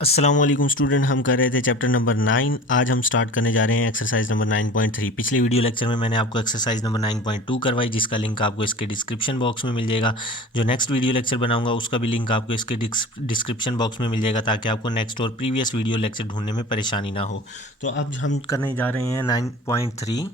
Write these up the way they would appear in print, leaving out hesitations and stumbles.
अस्सलाम वालेकुम स्टूडेंट। हम कर रहे थे चैप्टर नंबर 9। आज हम स्टार्ट करने जा रहे हैं एक्सरसाइज नंबर 9.3। पिछले वीडियो लेक्चर में मैंने आपको एक्सरसाइज नंबर 9.2 करवाई, जिसका लिंक आपको इसके डिस्क्रिप्शन बॉक्स में मिल जाएगा। जो नेक्स्ट वीडियो लेक्चर बनाऊंगा उसका भी लिंक आपको इसके डिस्क्रिप्शन बॉक्स में मिल जाएगा, ताकि आपको नेक्स्ट और प्रीवियस वीडियो लेक्चर ढूंढने में परेशानी ना हो। तो अब हम करने जा रहे हैं 9.3।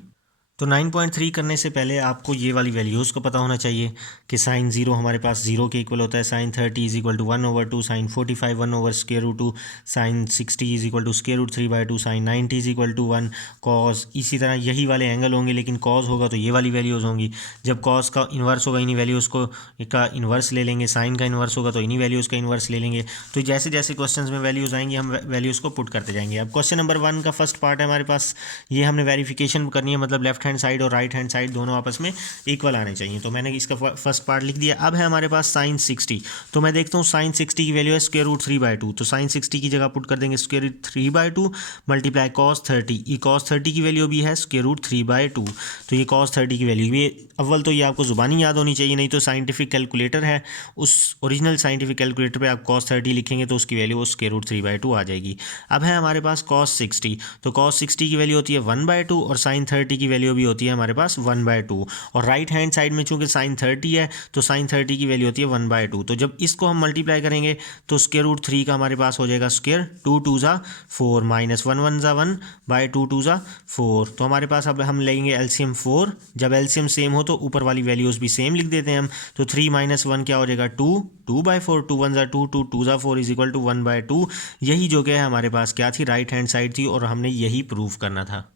तो 9.3 करने से पहले आपको ये वाली वैल्यूज़ को पता होना चाहिए कि साइन 0 हमारे पास 0 के इक्वल होता है, sine 30 is equal to 1/2, sine 45 1/√2, sine 60 is equal to √3/2, sine 90 is equal to 1, cos इसी तरह यही वाले एंगल होंगे, लेकिन कॉस होगा तो ये वाली वैल्यूज़ होंगी। जब कॉस का इन्वर्स होगा इन्हीं वैल्यूज़ को का इन्वर्स ले लेंगे, साइन का इन्वर्स होगा तो इन्हीं वैल्यूज़ का इन्वर्स ले लेंगे। तो जैसे जैसे क्वेश्चन में वैल्यूज़ आएंगी हम वैल्यूज़ को पुट करते जाएंगे। अब क्वेश्चन नंबर 1 का फर्स्ट पार्ट है हमारे पास, ये हमने वेरिफिकेशन करनी है, मतलब लेफ्ट हैंड साइड और राइट हैंड साइड दोनों आपस में इक्वल आने चाहिए। तो मैंने इसका फर्स्ट पार्ट लिख दिया। अब है हमारे पास साइन 60। तो मैं देखता हूँ साइन 60 की वैल्यू है √3/2। तो साइन 60 की जगह पुट कर देंगे √3/2 मल्टीप्लाई कॉस 30। ये कॉस 30 की वैल्यू भी है √3/2। तो ये कॉस 30 की वैल्यू भी अव्वल तो ये आपको ज़ुबानी याद होनी चाहिए, नहीं तो साइंटिफिक कैलकुलेटर है, उस ओरिजिनल साइंटिफिक कैलकुलेटर पे आप cos 30 लिखेंगे तो उसकी वैल्यू √3/2 आ जाएगी। अब है हमारे पास cos 60। तो cos 60 की वैल्यू होती है 1/2 और साइन 30 की वैल्यू भी होती है हमारे पास 1/2। और राइट हैंड साइड में चूंकि साइन 30 है तो साइन 30 की वैल्यू होती है 1/2। तो जब इसको हम मल्टीप्लाई करेंगे तो √3 का हमारे पास हो जाएगा √2 2 ज़ा 4 माइनस 1 1 ज़ा 1/2 2 ज़ा 4। तो हमारे पास अब हम लेंगे एलसीएम 4। जब एलसीएम सेम हो तो ऊपर वाली वैल्यूज़ भी सेम लिख देते हैं हम। तो 3 - 1 क्या हो जाएगा 2 2/4, 2 1 ज़ा 2 2 2 ज़ा 4 इज इक्वल टू 1/2। यही जो कि है हमारे पास क्या थी, राइट हैंड साइड थी, और हमने यही प्रूव करना था।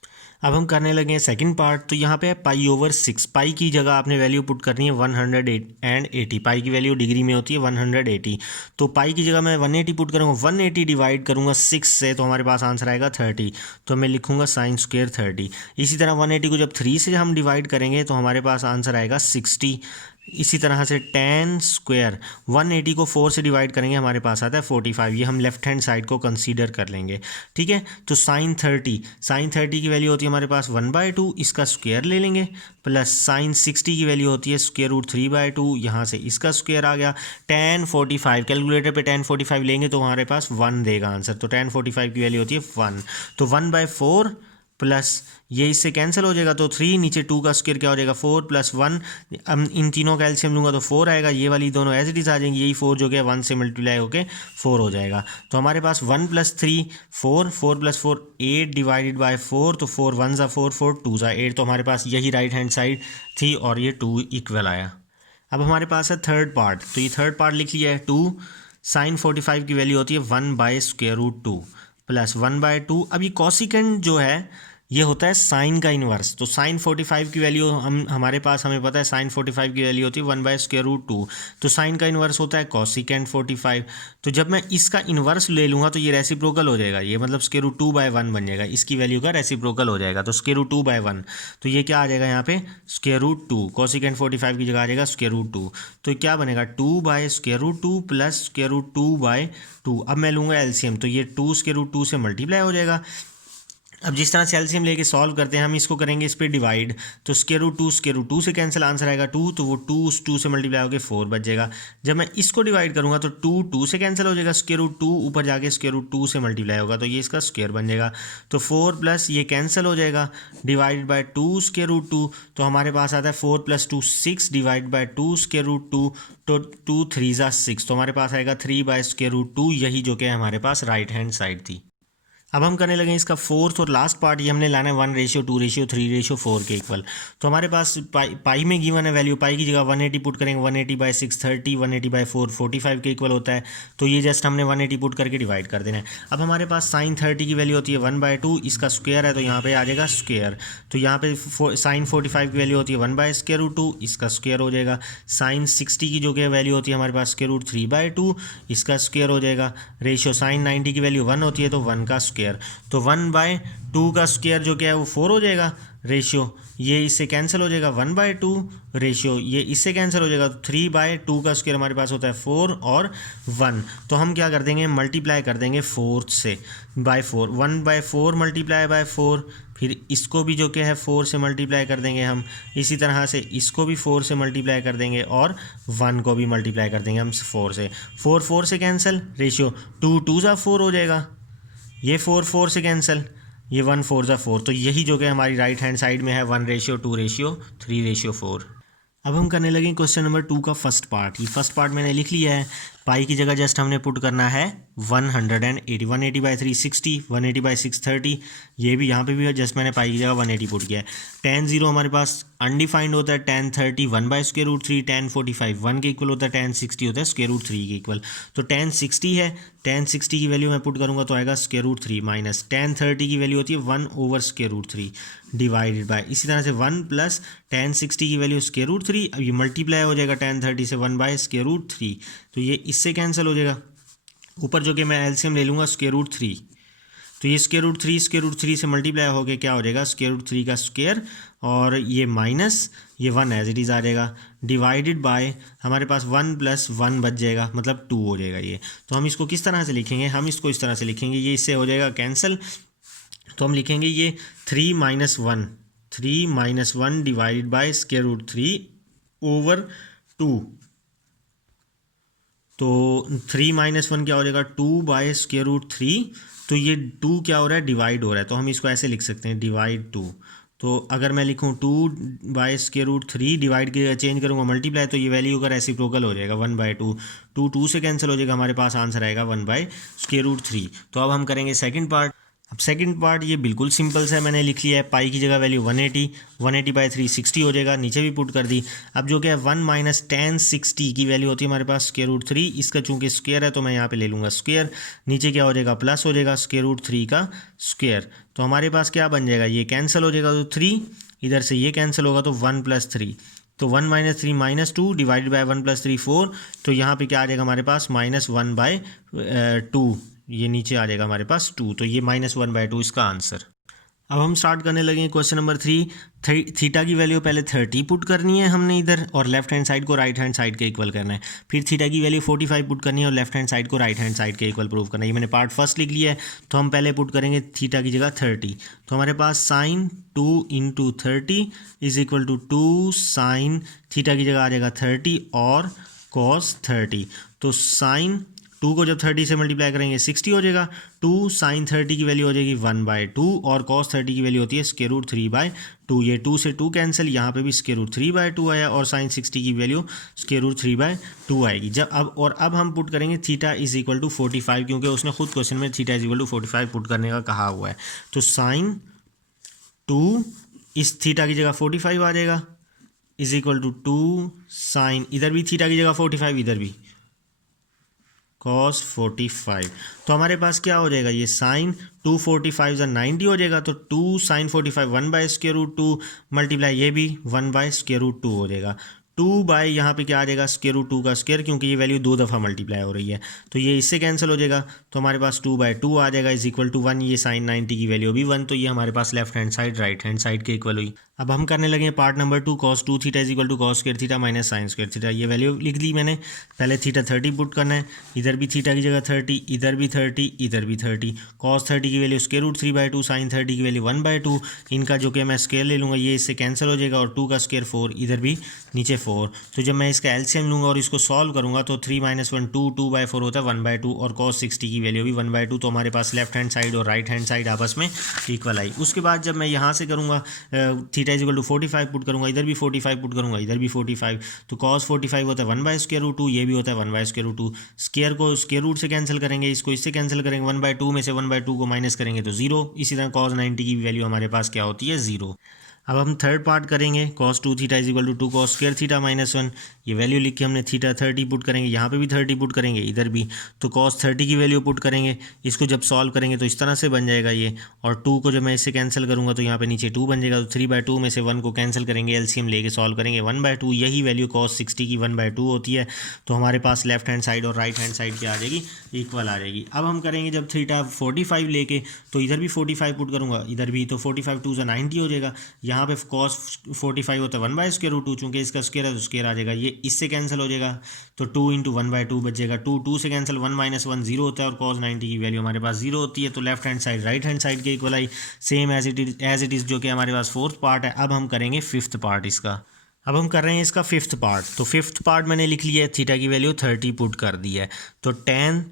अब हम करने लगे हैं सेकंड पार्ट। तो यहाँ पे है π/6। पाई की जगह आपने वैल्यू पुट करनी है 180। पाई की वैल्यू डिग्री में होती है 180। तो पाई की जगह मैं 180 पुट करूँगा, 180 डिवाइड करूँगा 6 से, तो हमारे पास आंसर आएगा 30। तो मैं लिखूँगा साइन स्क्वेयर 30। इसी तरह 180 को जब 3 से हम डिवाइड करेंगे तो हमारे पास आंसर आएगा 60। इसी तरह से tan स्क्वायर 180 को 4 से डिवाइड करेंगे, हमारे पास आता है 45। ये हम लेफ्ट हैंड साइड को कंसीडर कर लेंगे, ठीक है। तो साइन 30 की वैल्यू होती है हमारे पास 1/2, इसका स्क्वायर ले लेंगे, प्लस साइन 60 की वैल्यू होती है √3/2, यहाँ से इसका स्क्वायर आ गया। tan 45 कैलकुलेटर पे tan 45 लेंगे तो हमारे पास 1 देगा आंसर। तो tan 45 की वैल्यू होती है 1। तो 1/4 प्लस ये इससे कैंसिल हो जाएगा, तो 3 नीचे 2 का स्क्वायर क्या हो जाएगा 4 + 1। अब इन तीनों का एलसीएम लूँगा तो 4 आएगा। ये वाली दोनों एज इट इज़ आ जाएंगी, यही 4 जो कि 1 से मल्टीप्लाई होकर 4 हो जाएगा। तो हमारे पास 1 + 3 4, 4 + 4 8 डिवाइडेड बाय 4। तो 4 1 ज़ा 4 4 2 ज़ा 8। तो हमारे पास यही राइट हैंड साइड थी और ये 2 इक्वल आया। अब हमारे पास है थर्ड पार्ट। तो ये थर्ड पार्ट लिख लिया है 2 साइन 45 की वैल्यू होती है 1/√2 प्लस 1/2। अब ये कॉसिकेंट जो है ये होता है साइन का इन्वर्स। तो साइन 45 की वैल्यू हमारे पास हमें पता है साइन 45 की वैल्यू होती है 1/√2। तो साइन का इन्वर्स होता है कॉसिकेंट 45। तो जब मैं इसका इन्वर्स ले लूँगा तो ये रेसिप्रोकल हो जाएगा, ये मतलब √2/1 बन जाएगा, इसकी वैल्यू का रेसिप्रोकल हो जाएगा। तो √2/1, तो ये क्या आ जाएगा यहाँ पे √2। कॉसिकेंट 45 की जगह आ जाएगा √2। तो क्या बनेगा 2/√2 प्लस √2/2। अब मैं लूँगा एलसीएम, तो ये 2 √2 से मल्टीप्लाई हो जाएगा। अब जिस तरह से एलसीएम लेके सॉल्व करते हैं हम इसको करेंगे इस पर डिवाइड। तो √2 से कैंसिल, आंसर आएगा 2। तो वो 2 से मल्टीप्लाई होकर 4 बच जाएगा। जब मैं इसको डिवाइड करूंगा तो 2 से कैंसिल हो जाएगा, √2 ऊपर जाके √2 से मल्टीप्लाई होगा, तो ये इसका स्क्वायर बन जाएगा। तो 4 प्लस ये कैंसिल हो जाएगा, डिवाइड बाय 2 √2। तो हमारे पास आता है 4 + 2 6 डिवाइड बाय 2 √2। तो 2 3 ज़ा 6। तो हमारे पास आएगा 3/√2। यही जो कि हमारे पास राइट हैंड साइड थी। अब हम करने लगे इसका फोर्थ और लास्ट पार्ट। ये हमने लाना है 1:2:3:4 के इक्वल। तो हमारे पास पाई में गिवन है वैल्यू, पाई की जगह 180 पुट करेंगे, 180/6 30, 180/4 45 के इक्वल होता है। तो ये जस्ट हमने 180 पुट करके डिवाइड कर देना है। अब हमारे पास साइन 30 की वैल्यू होती है 1/2, इसका स्क्वायर है तो यहाँ पे आ जाएगा स्क्वायर। तो यहाँ पे साइन 45 की वैल्यू होती है 1/√2, इसका स्क्वायर हो जाएगा। साइन 60 की जो कि वैल्यू होती है हमारे पास √3/2, इसका स्क्वायर हो जाएगा। रेशियो साइन 90 की वैल्यू 1 होती है तो 1 का स्क्वायर। तो 1/2 का स्क्वायर जो क्या है वो 4 हो जाएगा। रेशियो ये इससे कैंसिल हो जाएगा, 1/2 रेशियो ये इससे कैंसिल हो जाएगा। तो 3/2 का स्क्वायर हमारे पास होता है 4 और 1। तो हम क्या कर देंगे, मल्टीप्लाई कर देंगे 4 से बाय 4। 1/4 मल्टीप्लाई बाय 4, फिर इसको भी जो कि है 4 से मल्टीप्लाई कर देंगे हम, इसी तरह से इसको भी 4 से मल्टीप्लाई कर देंगे और 1 को भी मल्टीप्लाई कर देंगे हम 4 से। 4 से कैंसिल, रेशियो 2 2 ज़ा 4 हो जाएगा, ये 4 से कैंसिल, ये 1 4 ज़ा 4। तो यही जो कि हमारी राइट हैंड साइड में है 1:2:3:4। अब हम करने लगे क्वेश्चन नंबर 2 का फर्स्ट पार्ट। ये फर्स्ट पार्ट मैंने लिख लिया है, पाई की जगह जस्ट हमने पुट करना है 180, 180/360, 180/630। ये भी यहाँ पे भी जस्ट मैंने पाई की जगह 180 पुट किया है। tan 0 हमारे पास अनडिफाइंड होता है, tan 30 1/√3, tan 45 1 के इक्वल होता है, tan 60 होता है √3 के इक्वल। तो tan 60 है, tan 60 की वैल्यू मैं पुट करूँगा तो आएगा √3 माइनस tan 30 की वैल्यू होती है 1/√3 डिवाइडेड बाय, इसी तरह से 1 प्लस tan 60 की वैल्यू √3। अब ये मल्टीप्लाई हो जाएगा tan 30 से 1/√3, तो ये इससे कैंसिल हो जाएगा। ऊपर जो कि मैं एलसीएम ले लूँगा √3, तो ये √3 से मल्टीप्लाई हो के क्या हो जाएगा √3 का स्क्वायर, और ये माइनस ये 1 एज इट इज़ आ जाएगा, डिवाइडेड बाय हमारे पास 1 + 1 बच जाएगा, मतलब 2 हो जाएगा ये। तो हम इसको किस तरह से लिखेंगे, हम इसको इस तरह से लिखेंगे, ये इससे हो जाएगा कैंसिल। तो हम लिखेंगे ये 3 - 1 डिवाइडेड बाय √3/2। तो 3 - 1 क्या हो जाएगा 2/√3। तो ये 2 क्या हो रहा है डिवाइड हो रहा है, तो हम इसको ऐसे लिख सकते हैं डिवाइड 2। तो अगर मैं लिखूँ 2/√3 डिवाइड के चेंज करूँगा मल्टीप्लाई, तो ये वैल्यू का रेसिप्रोकल हो जाएगा 1/2। 2 से कैंसिल हो जाएगा, हमारे पास आंसर आएगा 1/√3। तो अब हम करेंगे सेकंड पार्ट। अब सेकंड पार्ट ये बिल्कुल सिंपल सा है, मैंने लिख लिया है, पाई की जगह वैल्यू 180/360 हो जाएगा, नीचे भी पुट कर दी। अब जो कि है 1 - tan 60 की वैल्यू होती है हमारे पास √3, इसका चूंकि स्क्वायर है तो मैं यहाँ पे ले लूँगा स्क्वायर, नीचे क्या हो जाएगा प्लस हो जाएगा √3 का स्क्वायर। तो हमारे पास क्या बन जाएगा, ये कैंसिल हो जाएगा, तो 3 इधर से ये कैंसिल होगा, तो 1 + 3, तो 1 - 3 - 2 डिवाइडेड बाय 1 + 3 4। तो यहाँ पे क्या आ जाएगा हमारे पास -1/2, ये नीचे आ जाएगा हमारे पास 2, तो ये -1/2 इसका आंसर। अब हम स्टार्ट करने लगे क्वेश्चन नंबर 3। थीटा की वैल्यू पहले 30 पुट करनी है हमने इधर, और लेफ्ट हैंड साइड को राइट हैंड साइड के इक्वल करना है। फिर थीटा की वैल्यू 45 पुट करनी है और लेफ्ट हैंड साइड को राइट हैंड साइड के इक्वल प्रूव करना है। ये मैंने पार्ट फर्स्ट लिख लिया है, तो हम पहले पुट करेंगे थीटा की जगह 30। तो हमारे पास sin 2 × 30 = 2 sin, थीटा की जगह आ जाएगा 30 और cos 30। तो sin 2 को जब 30 से मल्टीप्लाई करेंगे 60 हो जाएगा। 2 sin 30 की वैल्यू हो जाएगी 1/2 और cos 30 की वैल्यू होती है √3/2। ये 2 से 2 कैंसिल, यहाँ पे भी √3/2 आया, और sin 60 की वैल्यू √3/2 आएगी। अब हम पुट करेंगे थीटा = 45, क्योंकि उसने खुद क्वेश्चन में थीटा = 45 पुट करने का कहा हुआ है। तो sin 2 इस थीटा की जगह 45 आ जाएगा = 2 sin, इधर भी थीटा की जगह 45, इधर भी cos 45। तो हमारे पास क्या हो जाएगा, ये sin 2 45 = 90 हो जाएगा, तो 2 sin 45 1/√2 मल्टीप्लाई ये भी 1/√2 हो जाएगा। 2 बाय यहाँ पे क्या आ जाएगा √2 का स्क्वायर, क्योंकि ये वैल्यू 2 दफ़ा मल्टीप्लाई हो रही है, तो ये इससे कैंसिल हो जाएगा। तो हमारे पास 2/2 आ जाएगा = 1। ये sin 90 की वैल्यू भी 1, तो ये हमारे पास left hand side right hand side के इक्वल हुई। अब हम करने लगे part number 2, cos 2 theta = cos square theta - sin square theta. ये वैल्यू लिख ली मैंने, पहले थीटा 30 पुट करना है, इधर भी थीटा की जगह 30, इधर भी 30, इधर भी 30। cos 30 की वैल्यू √3/2, sin 30 की वैल्यू 1/2। इनका जो कि मैं स्क्वायर ले लूँगा, ये इससे कैंसिल हो जाएगा, और 2 का स्क्वायर 4, इधर भी नीचे 4। तो जब मैं इसका एलसीएम लूँगा और इसको सॉल्व करूँगा, तो 3 - 1 2, 2/4 होता है 1/2, और cos 60 की वैल्यू भी 1/2। तो हमारे पास लेफ्ट हैंड साइड और राइट हैंड साइड आपस में इक्वल आई। उसके बाद जब मैं यहाँ से करूँगा थीटा = 45 पुट करूँगा, इधर भी 45 पुट करूँगा, इधर भी 45। तो cos 45 होता है 1/√2, ये भी होता है 1/√2। स्क्वायर को स्क्वायर रूट से कैंसिल करेंगे, इसको इससे कैंसिल करेंगे, 1/2 में से 1/2 को माइनस करेंगे तो 0। इसी तरह cos 90 की वैल्यू हमारे पास क्या होती है 0। अब हम थर्ड पार्ट करेंगे, cos 2 theta = 2 cos square theta - 1। ये वैल्यू लिख के हमने थीटा 30 पुट करेंगे, यहाँ पे भी 30 पुट करेंगे, इधर भी। तो cos 30 की वैल्यू पुट करेंगे, इसको जब सॉल्व करेंगे तो इस तरह से बन जाएगा ये, और 2 को जब मैं इससे कैंसिल करूँगा तो यहाँ पे नीचे 2 बन जाएगा। तो 3/2 में से 1 को कैंसिल करेंगे, एलसीएम लेके सॉल्व करेंगे, 1/2। यही वैल्यू cos 60 की 1/2 होती है। तो हमारे पास लेफ्ट हैंड साइड और राइट हैंड साइड क्या आ जाएगी, इक्वल आ जाएगी। अब हम करेंगे जब थीटा 45 लेके, तो इधर भी 45 पुट करूँगा, इधर भी, तो 45 2 × 90 हो जाएगा। यहाँ पे cos 45 होता है 1/√2, चूँकि इसका स्क्वायर है तो स्क्वायर आ जाएगा, ये इससे कैंसिल हो जाएगा, तो 2 × 1/2 बचेगा। 2 से कैंसिल, 1 - 1 0 होता है और cos 90 की वैल्यू हमारे पास 0 होती है। तो left hand side right hand side के इक्वल आई, सेम एज इट इज़ जो कि हमारे पास फोर्थ पार्ट है। अब हम करेंगे फिफ्थ पार्ट इसका। अब हम कर रहे हैं इसका फिफ्थ पार्ट। तो फिफ्थ पार्ट मैंने लिख लिया है, थीटा की वैल्यू 30 पुट कर दी है। तो tan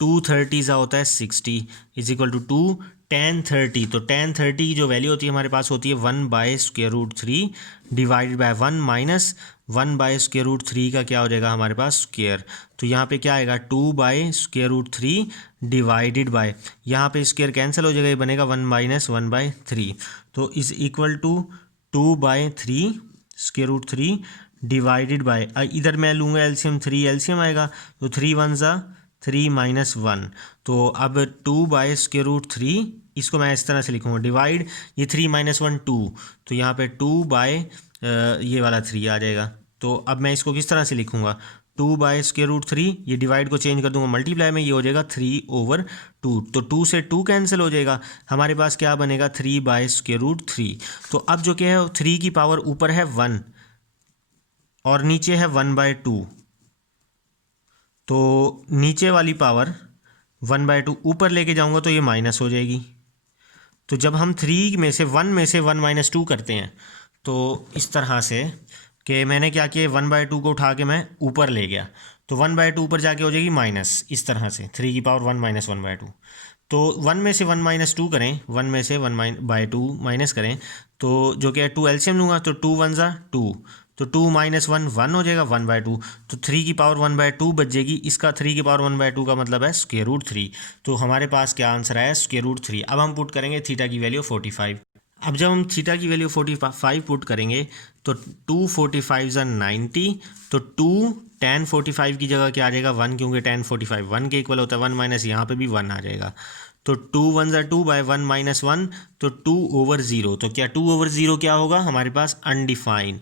230 होता है 60 = 2 tan 30। तो tan 30 की जो वैल्यू होती है हमारे पास होती है 1/√3 डिवाइडेड बाय 1 माइनस 1/√3 का क्या हो जाएगा हमारे पास स्क्वायर। तो यहाँ पे क्या आएगा 2/√3 डिवाइडेड बाय, यहाँ पे स्क्वायर कैंसिल हो जाएगा, ये बनेगा 1 - 1/3। तो is equal to 2/3 divided by, इधर मैं लूँगा एलसीएम, 3 एलसीएम आएगा, तो 3 1 ज़ा 3 - 1। तो अब 2/√3 इसको मैं इस तरह से लिखूँगा, डिवाइड ये 3 - 1 2, तो यहाँ पे 2 ये वाला 3 आ जाएगा। तो अब मैं इसको किस तरह से लिखूँगा, 2/√3, ये डिवाइड को चेंज कर दूंगा मल्टीप्लाई में, ये हो जाएगा 3/2। तो 2 से 2 कैंसिल हो जाएगा, हमारे पास क्या बनेगा 3/√3। तो अब जो क्या है 3 की पावर ऊपर है 1 और नीचे है 1/2, तो नीचे वाली पावर 1/2 ऊपर लेके जाऊंगा तो ये माइनस हो जाएगी। तो जब हम 3 में से 1 - 2 करते हैं, तो इस तरह से कि मैंने क्या किया 1/2 को उठा के मैं ऊपर ले गया, तो 1/2 ऊपर जाके हो जाएगी माइनस, इस तरह से 3 की पावर 1 - 1/2। तो 1 में से 1 - 2 करें, 1 में से 1/2 माइनस करें, तो जो कि है 2 एलसीएम लूँगा, तो 2 1 ज़ा 2, तो 2 - 1 1 हो जाएगा 1/2। तो 3 की पावर 1/2 बच जाएगी, इसका 3 की पावर 1/2 का मतलब है √3। तो हमारे पास क्या आंसर आया √3। अब हम पुट करेंगे थीटा की वैल्यू 45। अब जब हम थीटा की वैल्यू 45 पुट करेंगे, तो 2 45 ज़ा 90, तो 2 tan 45 की जगह क्या आ जाएगा 1, क्योंकि tan 45 1 के इक्वल होता है, 1 माइनस यहाँ पे भी 1 आ जाएगा। तो 2 1 ज़ा 2 बाय 1 - 1, तो 2/0। तो क्या 2/0 क्या होगा हमारे पास अनडिफाइंड,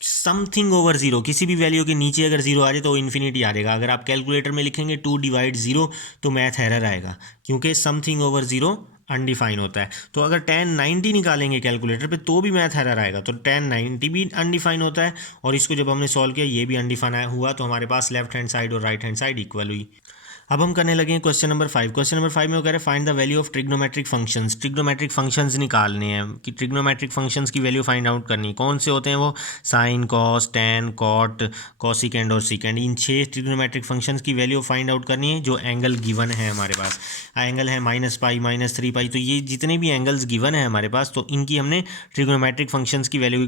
समथिंग ओवर जीरो, किसी भी वैल्यू के नीचे अगर जीरो आ जाए तो इन्फिनिटी आ जाएगा। अगर आप कैलकुलेटर में लिखेंगे 2/0 तो मैथ एरर आएगा, क्योंकि समथिंग ओवर जीरो अनडिफाइन होता है। तो अगर tan 90 निकालेंगे कैलकुलेटर पे तो भी मैथ एरर आएगा। तो tan 90 भी अनडिफाइन होता है, और इसको जब हमने सॉल्व किया ये भी अनडिफाइन हुआ, तो हमारे पास लेफ्ट हैंड साइड और राइट हैंड साइड इक्वल हुई। अब हम करने लगे क्वेश्चन नंबर 5। क्वेश्चन नंबर 5 में वो कह रहे हैं find the value of trigonometric functions. Trigonometric functions निकालने हैं कि ट्रिग्नोमेट्रिक फंक्शंस की वैल्यू फाइंड आउट करनी। कौन से होते हैं वो, sine, cos, tan, cot, cosecant और सीकेंड। इन 6 ट्रिग्नोमेट्रिक फंक्शंस की वैल्यू फाइंड आउट करनी है जो एंगल गिवन है हमारे पास। एंगल है -π, -3π, तो ये जितने भी एंगल्स गिवन है हमारे पास, तो इनकी हमने ट्रिग्नोमेट्रिक फंक्शंस की वैल्यू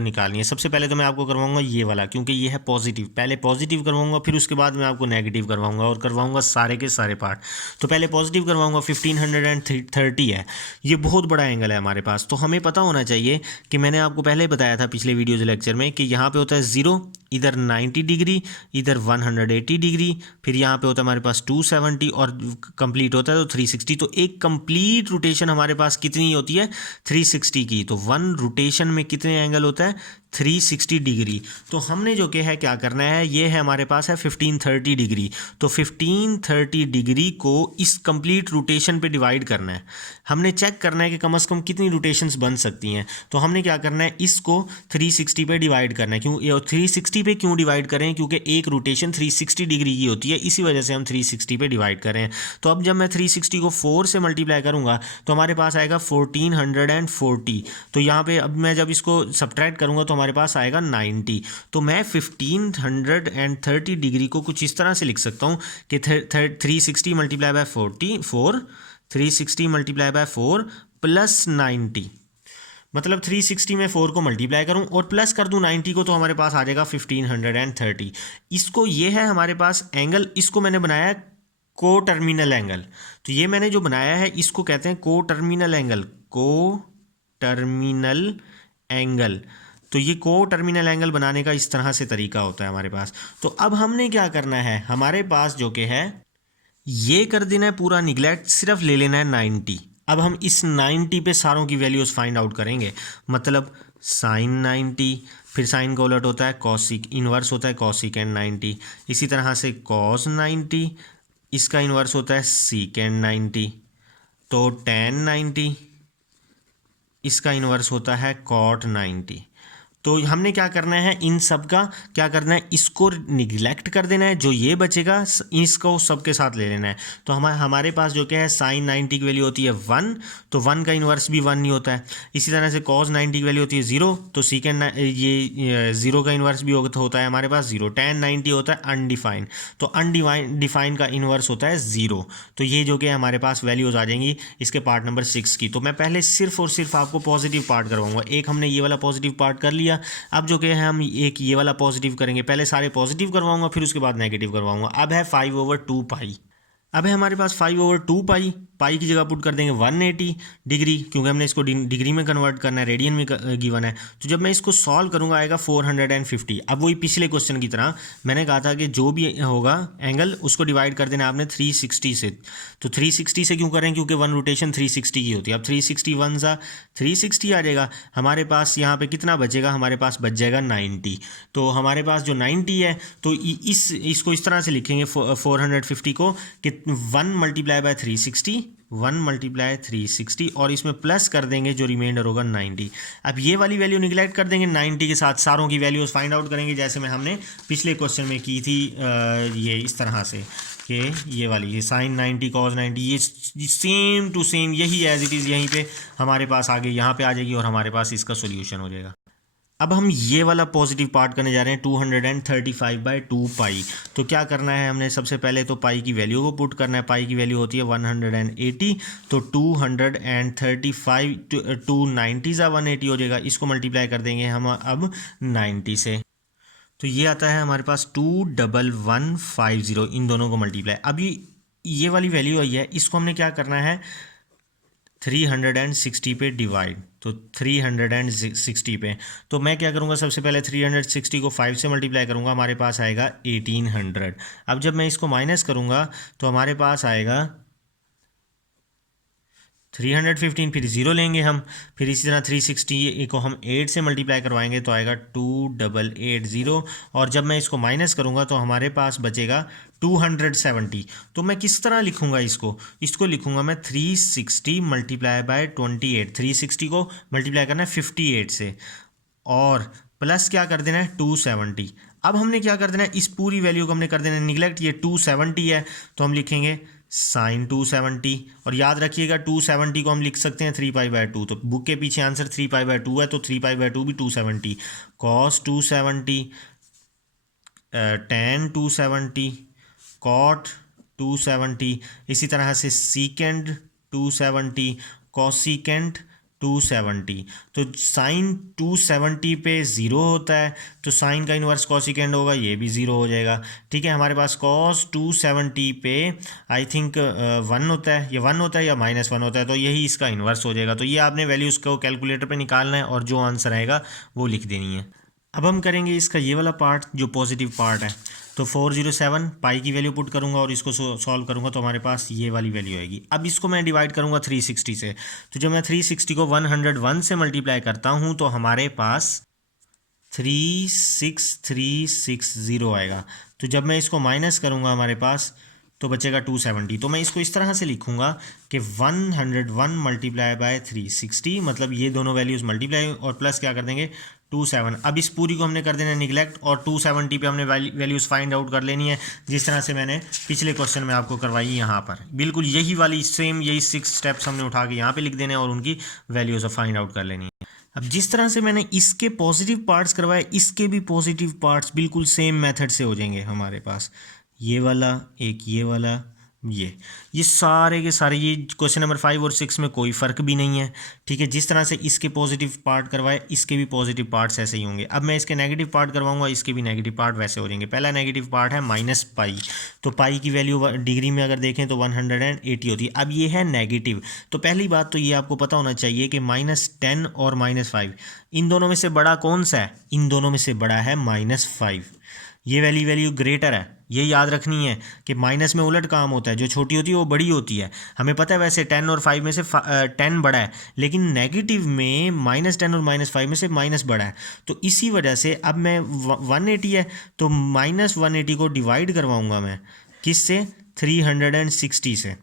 निकालनी है। सबसे पहले तो मैं आपको करवाऊंगा ये वाला, क्योंकि ये है पॉजिटिव। पहले पॉजिटिव करवाऊंगा, फिर उसके बाद मैं आपको नेगेटिव करवाऊंगा, और करवाऊंगा सारे के सारे पार्ट। तो पहले पॉजिटिव करवाऊंगा, 1530 है, ये बहुत बड़ा एंगल है हमारे पास। तो हमें पता होना चाहिए कि मैंने आपको पहले ही बताया था पिछले वीडियोज लेक्चर में कि यहाँ पे होता है 0, इधर 90 डिग्री, इधर 180 डिग्री, फिर यहाँ पे होता है हमारे पास 270, और कंप्लीट होता है तो 360। तो एक कंप्लीट रोटेशन हमारे पास कितनी होती है 360 की। तो 1 रोटेशन में कितने एंगल होता है 360 डिग्री। तो हमने जो कि है क्या करना है, ये है हमारे पास है 1530 डिग्री। तो 1530 डिग्री को इस कंप्लीट रोटेशन पे डिवाइड करना है। हमने चेक करना है कि कम से कम कितनी रोटेशंस बन सकती हैं। तो हमने क्या करना है, इसको 360 पे डिवाइड करना है। क्यों 360 पे क्यों डिवाइड करें, क्योंकि एक रोटेशन 360 डिग्री की होती है, इसी वजह से हम 360 पे डिवाइड करें। तो अब जब मैं 360 को 4 से मल्टीप्लाई करूँगा तो हमारे पास आएगा 1440। तो यहाँ पे अब मैं जब इसको सब्ट्रैक्ट करूँगा तो हमारे पास आएगा 90। तो मैं 1530 डिग्री को कुछ इस तरह से लिख सकता हूँ कि 360 multiply by 44, 360 multiply by 4 plus 90, मतलब 360 में 4 को मल्टीप्लाई करूं और प्लस कर दूं 90 को, तो हमारे पास आ जाएगा 1530। इसको ये है हमारे पास एंगल, इसको मैंने बनाया है को टर्मिनल एंगल। तो ये मैंने जो बनाया है इसको कहते हैं को टर्मिनल एंगल, को टर्मिनल एंगल। तो ये को टर्मिनल एंगल बनाने का इस तरह से तरीका होता है हमारे पास। तो अब हमने क्या करना है, हमारे पास जो कि है ये कर देना है पूरा निगलेक्ट, सिर्फ ले लेना है 90। अब हम इस 90 पे सारों की वैल्यूज़ फाइंड आउट करेंगे, मतलब साइन 90, फिर साइन का उलट होता है कॉसिक, इन्वर्स होता है कॉसिकेंड 90, इसी तरह से कॉस 90, इसका इन्वर्स होता है सीकेंड 90, तो टैन 90, इसका इन्वर्स होता है cot 90। तो हमने क्या करना है, इन सब का क्या करना है, इसको निगलेक्ट कर देना है, जो ये बचेगा इसको सबके साथ ले लेना है। तो हमारे पास जो क्या है, साइन 90 की वैल्यू होती है 1, तो 1 का इन्वर्स भी 1 नहीं होता है। इसी तरह से कॉस 90 की वैल्यू होती है 0, तो सीकेंड ये 0 का इन्वर्स भी होता है हमारे पास 0। tan 90 होता है अनडिफाइंड, तो अनडिफाइंड का इन्वर्स होता है 0। तो ये जो कि हमारे पास वैल्यूज़ आ जाएंगी इसके पार्ट नंबर 6 की। तो मैं पहले सिर्फ और सिर्फ आपको पॉजिटिव पार्ट करवाऊंगा। एक हमने ये वाला पॉजिटिव पार्ट कर लिया, अब जो कि है हम एक ये वाला पॉजिटिव करेंगे। पहले सारे पॉजिटिव करवाऊंगा, फिर उसके बाद नेगेटिव करवाऊंगा। अब है 5/2 पाई। अब है हमारे पास 5/2 पाई। पाई की जगह पुट कर देंगे 180 डिग्री, क्योंकि हमने इसको डिग्री में कन्वर्ट करना है, रेडियन में गिवन है। तो जब मैं इसको सॉल्व करूंगा आएगा 450। अब वही पिछले क्वेश्चन की तरह मैंने कहा था कि जो भी होगा एंगल उसको डिवाइड कर देना आपने 360 से। तो 360 से क्यों करें, क्योंकि वन रोटेशन 360 की होती है। अब 361 सा 360 आ जाएगा। हमारे पास यहाँ पे कितना बचेगा, हमारे पास बच जाएगा 90। तो हमारे पास जो 90 है, तो इसको इस तरह से लिखेंगे 450 को कि 1 मल्टीप्लाई बाय 360 और इसमें प्लस कर देंगे जो रिमाइंडर होगा 90। अब ये वाली वैल्यू निगलेक्ट कर देंगे, 90 के साथ सारों की वैल्यूज फाइंड आउट करेंगे, जैसे में हमने पिछले क्वेश्चन में की थी। ये इस तरह से कि ये वाली ये साइन 90 कॉस 90 ये सेम टू सेम यही एज इट इज़ यहीं पे हमारे पास आगे यहाँ पे आ जाएगी और हमारे पास इसका सोल्यूशन हो जाएगा। अब हम ये वाला पॉजिटिव पार्ट करने जा रहे हैं 235/2 पाई। तो क्या करना है हमने, सबसे पहले तो पाई की वैल्यू को पुट करना है। पाई की वैल्यू होती है 180, तो 235 290 ज़ा 180 हो जाएगा। इसको मल्टीप्लाई कर देंगे हम अब 90 से, तो ये आता है हमारे पास 21150। इन दोनों को मल्टीप्लाई, अभी ये वाली वैल्यू आई है, इसको हमने क्या करना है 360 पे डिवाइड। तो 360 पे, तो मैं क्या करूँगा, सबसे पहले 360 को 5 से मल्टीप्लाई करूँगा, हमारे पास आएगा 1800। अब जब मैं इसको माइनस करूँगा तो हमारे पास आएगा 315, फिर 0 लेंगे हम, फिर इसी तरह 360 को हम 8 से मल्टीप्लाई करवाएंगे तो आएगा 2880। और जब मैं इसको माइनस करूँगा तो हमारे पास बचेगा 270। तो मैं किस तरह लिखूँगा इसको लिखूँगा मैं 360 मल्टीप्लाई बाय 28। 360 को मल्टीप्लाई करना है 58 से और प्लस क्या कर देना है 270। अब हमने क्या कर देना है, इस पूरी वैल्यू को हमने कर देना है निगलेक्ट। ये 270 है तो हम लिखेंगे साइन 270, और याद रखिएगा 270 को हम लिख सकते हैं 3π/2। तो बुक के पीछे आंसर 3π/2 है, तो 3π/2 भी 270। कॉस 270, tan 270, कॉट 270, इसी तरह से सीकेंड 270, कॉसिकेंट 270। तो साइन 270 पे 0 होता है, तो साइन का इन्वर्स कॉसिकेंड होगा, ये भी 0 हो जाएगा। ठीक है, हमारे पास कॉस 270 पे आई थिंक 1 होता है, ये 1 होता है या -1 होता है, तो यही इसका इन्वर्स हो जाएगा। तो ये आपने वैल्यूज़ को कैलकुलेटर पे निकालना है और जो आंसर आएगा वो लिख देनी है। अब हम करेंगे इसका ये वाला पार्ट जो पॉजिटिव पार्ट है। तो 407 पाई की वैल्यू पुट करूंगा और इसको सॉल्व करूंगा तो हमारे पास ये वाली वैल्यू आएगी। अब इसको मैं डिवाइड करूंगा 360 से, तो जब मैं 360 को 101 से मल्टीप्लाई करता हूं तो हमारे पास 36360 आएगा। तो जब मैं इसको माइनस करूंगा हमारे पास तो बचेगा 270। तो मैं इसको इस तरह से लिखूंगा कि 101 मल्टीप्लाई बाय 360, मतलब ये दोनों वैल्यूज़ मल्टीप्लाई और प्लस क्या कर देंगे 27। अब इस पूरी को हमने कर देना निगलेक्ट और 270 पे हमने वैल्यूज़ फाइंड आउट कर लेनी है, जिस तरह से मैंने पिछले क्वेश्चन में आपको करवाई यहाँ पर। बिल्कुल यही वाली सेम यही 6 स्टेप्स हमने उठा के यहाँ पे लिख देने और उनकी वैल्यूज़ फाइंड आउट कर लेनी है। अब जिस तरह से मैंने इसके पॉजिटिव पार्ट्स करवाए, इसके भी पॉजिटिव पार्ट्स बिल्कुल सेम मेथड से हो जाएंगे हमारे पास। ये वाला एक, ये वाला, ये सारे के सारे, ये क्वेश्चन नंबर 5 और 6 में कोई फ़र्क भी नहीं है। ठीक है, जिस तरह से इसके पॉजिटिव पार्ट करवाए इसके भी पॉजिटिव पार्ट्स ऐसे ही होंगे। अब मैं इसके नेगेटिव पार्ट करवाऊंगा, इसके भी नेगेटिव पार्ट वैसे हो जाएंगे। पहला नेगेटिव पार्ट है -पाई, तो पाई की वैल्यू डिग्री में अगर देखें तो 180 होती है। अब ये है नेगेटिव, तो पहली बात तो ये आपको पता होना चाहिए कि -10 और -5 इन दोनों में से बड़ा कौन सा है, इन दोनों में से बड़ा है -5। ये वैल्यू ग्रेटर है, ये याद रखनी है कि माइनस में उलट काम होता है, जो छोटी होती है वो बड़ी होती है। हमें पता है वैसे 10 और 5 में से 10 बड़ा है, लेकिन नेगेटिव में -10 और -5 में से माइनस बड़ा है। तो इसी वजह से अब मैं 180 है तो -180 को डिवाइड करवाऊंगा मैं किससे 360 से।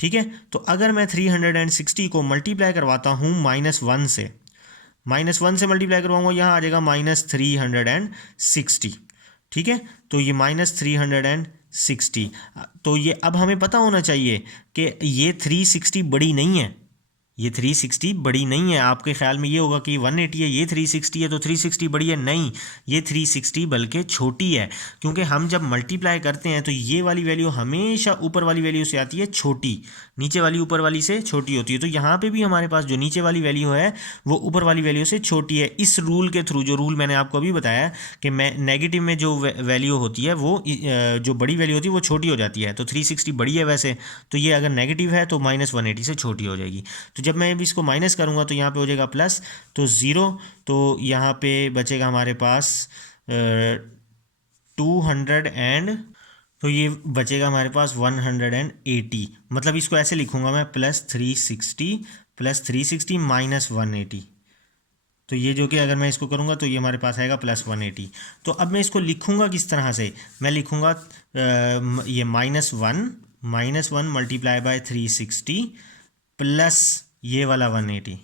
ठीक है। तो अगर मैं 360 को मल्टीप्लाई करवाता हूँ -1 से, -1 से मल्टीप्लाई करवाऊंगा, यहाँ आ जाएगा -360। ठीक है, तो ये -360। तो ये अब हमें पता होना चाहिए कि ये 360 बड़ी नहीं है, ये 360 बड़ी नहीं है। आपके ख्याल में ये होगा कि 180 है, ये 360 है, तो 360 बड़ी है। नहीं, ये 360 बल्कि छोटी है, क्योंकि हम जब मल्टीप्लाई करते हैं तो ये वाली वैल्यू हमेशा ऊपर वाली वैल्यू से आती है छोटी, नीचे वाली ऊपर वाली से छोटी होती है। तो यहाँ पे भी हमारे पास जो नीचे वाली वैल्यू है वो ऊपर वाली वैल्यू से छोटी है। इस रूल के थ्रू, जो रूल मैंने आपको अभी बताया कि मैं नेगेटिव में जो वैल्यू होती है वो जो बड़ी वैल्यू होती है वो छोटी हो जाती है। तो 360 बड़ी है वैसे, तो ये अगर नेगेटिव है तो -180 से छोटी हो जाएगी। तो जब मैं इसको माइनस करूँगा तो यहाँ पे हो जाएगा प्लस, तो 0, तो यहाँ पे बचेगा हमारे पास 200 एंड, तो ये बचेगा हमारे पास 180। मतलब इसको ऐसे लिखूंगा मैं, +360 -180। तो ये जो कि अगर मैं इसको करूँगा तो ये हमारे पास आएगा +180। तो अब मैं इसको लिखूँगा किस तरह से, मैं लिखूँगा ये -1 मल्टीप्लाई बाय 360 प्लस ये वाला 180।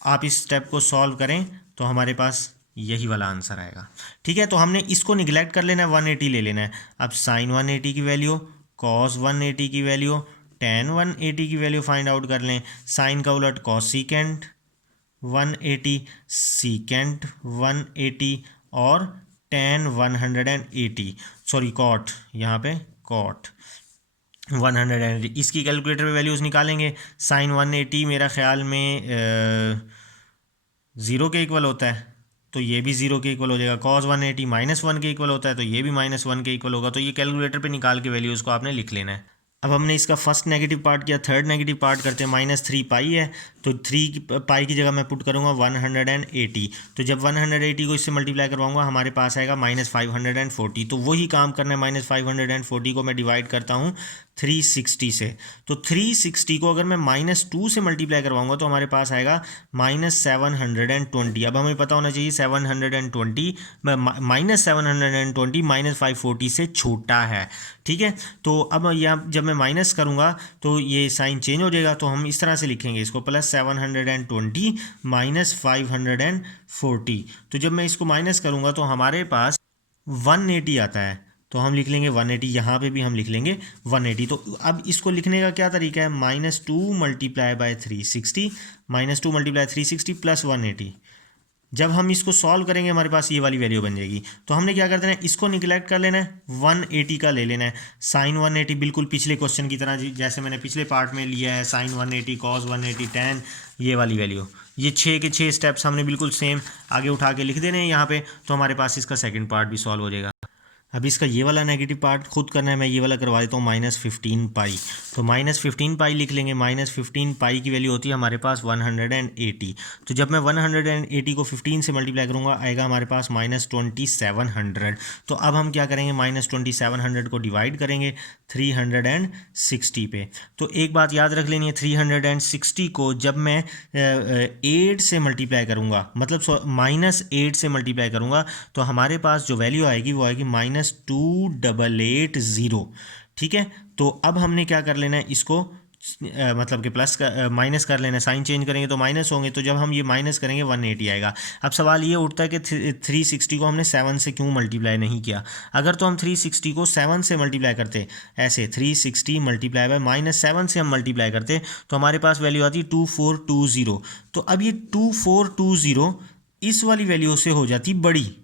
आप इस स्टेप को सॉल्व करें तो हमारे पास यही वाला आंसर आएगा। ठीक है, तो हमने इसको निगलेक्ट कर लेना है, 180 ले लेना है। अब साइन 180 की वैल्यू, कॉस 180 की वैल्यू, टेन 180 की वैल्यू फाइंड आउट कर लें। साइन का उलट कॉसिकेंट 180, सीकेंट 180 और टेन 180, सॉरी कॉट, यहाँ पे कॉट 180। इसकी कैलकुलेटर में वैल्यूज़ निकालेंगे। साइन 180 मेरा ख्याल में 0 के इक्वल होता है, तो ये भी 0 के इक्वल हो जाएगा। कॉस 180 -1 के इक्वल होता है, तो ये भी -1 के इक्वल होगा। तो ये कैलकुलेटर पे निकाल के वैल्यूज़ को आपने लिख लेना है। अब हमने इसका फर्स्ट नेगेटिव पार्ट किया, थर्ड नेगेटिव पार्ट करते हैं। -3 पाई है, तो 3 पाई की जगह मैं पुट करूँगा 180। तो जब 180 को इससे मल्टीप्लाई करवाऊँगा हमारे पास आएगा -540। तो वही काम करना है, -540 को मैं डिवाइड करता हूँ 360 से। तो 360 को अगर मैं -2 से मल्टीप्लाई करवाऊँगा तो हमारे पास आएगा -720। अब हमें पता होना चाहिए 720 -720 -540 से छोटा है। ठीक है, तो अब यहाँ जब मैं माइनस करूँगा तो ये साइन चेंज हो जाएगा, तो हम इस तरह से लिखेंगे इसको, +720 -540। तो जब मैं इसको माइनस करूँगा तो हमारे पास 180 आता है, तो हम लिख लेंगे 180। यहाँ पे भी हम लिख लेंगे 180। तो अब इसको लिखने का क्या तरीका है, -2 मल्टीप्लाई बाय 360, -2 मल्टीप्लाई 360 प्लस 180। जब हम इसको सॉल्व करेंगे हमारे पास ये वाली वैल्यू बन जाएगी। तो हमने क्या करते हैं, इसको निगलेक्ट कर लेना है, 180 का ले लेना है। साइन 180 बिल्कुल पिछले क्वेश्चन की तरह, जैसे मैंने पिछले पार्ट में लिया है, साइन 180 कॉस 180 टेन, ये वाली वैल्यू, ये 6 के 6 स्टेप्स हमने बिल्कुल सेम आगे उठा के लिख देने हैं यहाँ पे। तो हमारे पास इसका सेकेंड पार्ट भी सॉल्व हो जाएगा। अब इसका ये वाला नेगेटिव पार्ट खुद करना है, मैं ये वाला करवा देता हूँ, -15 पाई। तो -15 पाई लिख लेंगे। -15 पाई की वैल्यू होती है हमारे पास 180। तो जब मैं 180 को 15 से मल्टीप्लाई करूँगा आएगा हमारे पास -2700। तो अब हम क्या करेंगे, -2700 को डिवाइड करेंगे 360 पे। तो एक बात याद रख लेनी है, 360 को जब मैं 8 से मल्टीप्लाई करूँगा, मतलब -8 से मल्टीप्लाई करूँगा, तो हमारे पास जो वैल्यू आएगी वो आएगी -2880। ठीक है, तो अब हमने क्या कर लेना है, इसको मतलब कि प्लस का माइनस कर लेना है। साइन चेंज करेंगे तो माइनस होंगे, तो जब हम ये माइनस करेंगे 180 आएगा। अब सवाल ये उठता है कि 360 को हमने 7 से क्यों मल्टीप्लाई नहीं किया। अगर तो हम 360 को 7 से मल्टीप्लाई करते, ऐसे 360 मल्टीप्लाई बाय -7 से हम मल्टीप्लाई करते, तो हमारे पास वैल्यू आती 2420। तो अब ये 2420 इस वाली वैल्यू से हो जाती बड़ी,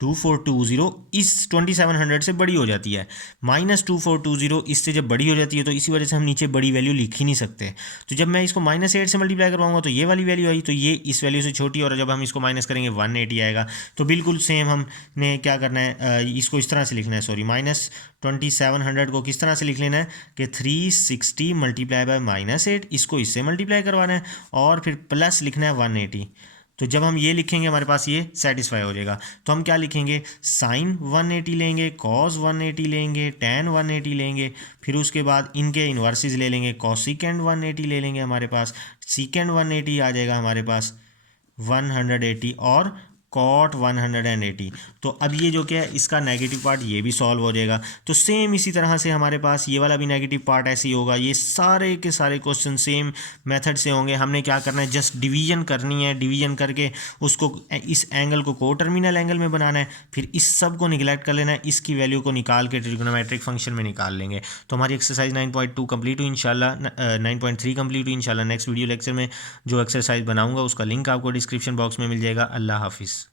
2420 इस 2700 से बड़ी हो जाती है। -2420 इससे जब बड़ी हो जाती है तो इसी वजह से हम नीचे बड़ी वैल्यू लिख ही नहीं सकते। तो जब मैं इसको -8 से मल्टीप्लाई करवाऊंगा तो ये वाली वैल्यू आई, तो ये इस वैल्यू से छोटी, और जब हम इसको माइनस करेंगे 180 आएगा। तो बिल्कुल सेम हमने क्या करना है, इसको इस तरह से लिखना है, सॉरी -2700 को किस तरह से लिख लेना है कि 360 मल्टीप्लाई बाय -8, इसको इससे मल्टीप्लाई करवाना है और फिर प्लस लिखना है 180। तो जब हम ये लिखेंगे हमारे पास ये सेटिस्फाई हो जाएगा। तो हम क्या लिखेंगे, साइन 180 लेंगे, कॉस 180 लेंगे, टेन 180 लेंगे, फिर उसके बाद इनके इन्वर्सेस ले लेंगे, कॉसिकेंट 180 ले लेंगे, हमारे पास सीकेंट 180 आ जाएगा हमारे पास 180, और कॉट 180। तो अब ये जो क्या है इसका नेगेटिव पार्ट ये भी सॉल्व हो जाएगा। तो सेम इसी तरह से हमारे पास ये वाला भी नेगेटिव पार्ट ऐसे ही होगा। ये सारे के सारे क्वेश्चन सेम मेथड से होंगे। हमने क्या करना है, जस्ट डिवीजन करनी है, डिवीजन करके उसको इस एंगल को को टर्मिनल एंगल में बनाना है, फिर इस सब को निगलेक्ट कर लेना है, इसकी वैल्यू को निकाल के ट्रिग्नोमेट्रिक फंक्शन में निकाल लेंगे। तो हमारी एक्सरसाइज 9.2 कंप्लीट हुई इंशाल्लाह, 9.3 कंप्लीट हुई इंशाल्लाह। नेक्स्ट वीडियो लेक्चर में जो एक्सरसाइज बनाऊंगा उसका लिंक आपको डिस्क्रिप्शन बॉक्स में मिल जाएगा। अल्लाह हाफिज़।